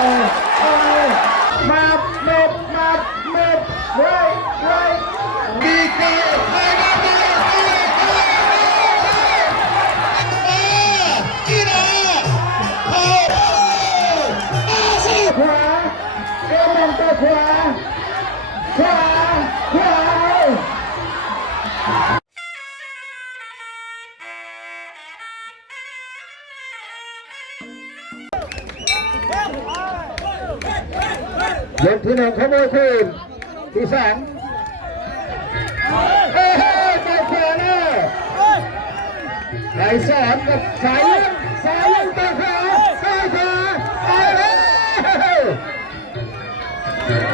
เยกที่หนึ่งขโมยคืนที่สองเฮ้ยไปขวาแล้วไอ้สอนกับสายสายยันไปขาไปขวาไปแล้ว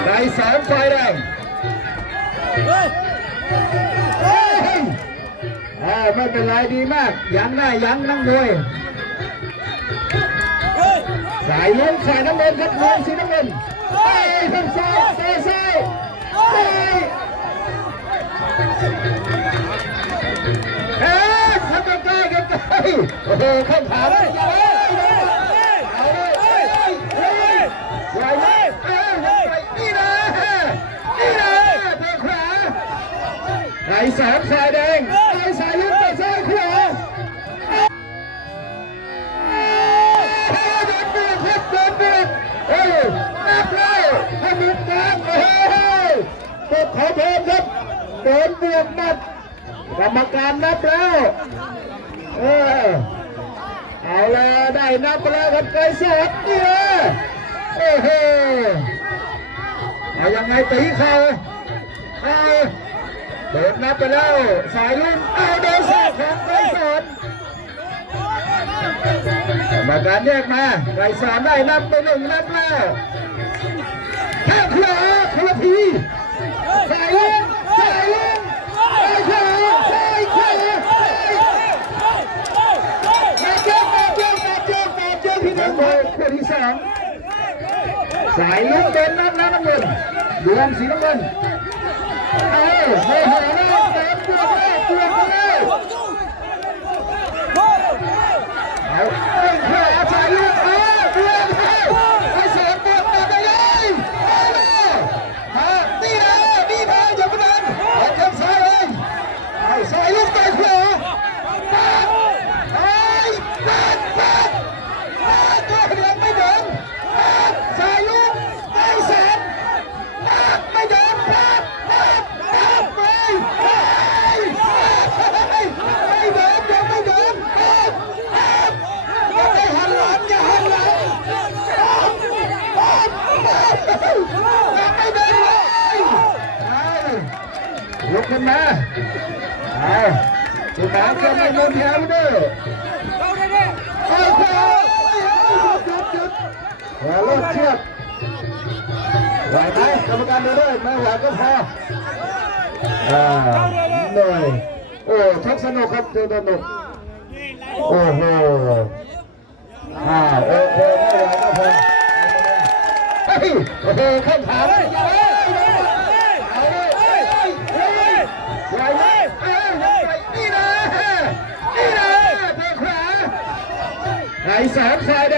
ไอ้สามไฟแดงเฮ้ยไม่เป็นไรดีมากยังได้ยังนั่งมวยสายลุ้นสายน้ำเงินครับมองสีน้ำเงิน โอ้โหเข้าถาเลยเอาเลยเอาเลยเฮ้ยเฮ้ยไหวไหมเอ้ยนี่นะนี่นะทางขวาไหลสามสายแดงไหลสายลุ้นไปซ้ายขวาเดินเบียดครับเดินเบียดเฮ้ยนับเลยให้มุมกลางเฮ้ยกดขอเพิ่มครับเดินเบียดนับกรรมการนับแล้ว เออเอา นับแล้วครับไกรสดเนี่ยโอ้โหเอายังไงตีเข่าเอาเดินนับไปแล้วสายลุ่นเอาเดินสอดของไกรสดกรรมการแยกมาไกรสอนได้นับไปหนึ่งนับแล้วแค่ขวาคนละทีสาย คนที่สองสายลุกเดินนับแล้ำน้ำเงินรวมสีน้ำเงินเอาโอ้โหนะเดินบวกเลยบวกเลย เอาเอ้ยขวาสายลูกเอาเบียดให้ไอ้เสียบวกมาไปเลยเอาเลยมานี่นะนี่นะอย่าไปดันเอาทางซ้ายเองเอาสายลูกไปขวาปัดไอ้ปัดปัดปัดตัวเดียวไม่เดินปัดสายลูกไอ้แสนปัดไม่เดินปัดปัดปัดไปไปไม่เดินยังไม่เดินปัดปัด อย่าไปหันหลังอย่าหันหลังป๊อปป๊อปอย่าไปเดินเลยเอาลุก ขึ้นมาเอาสุดท้ายก็ไม่มุนแถวเด้อเอาเถอะหยุดหยุดหัวรถเชือกไหวไหมกรรมการดูด้วยไม่ไหวก็พออ่าเหนื่อยโอ้ชักสนุกครับเจอสนุกโอ้โหอ่าโอเคไม่ไหวก็พอเฮ้ยโอ้โหเข้าถามเลย Aí sai, sai né?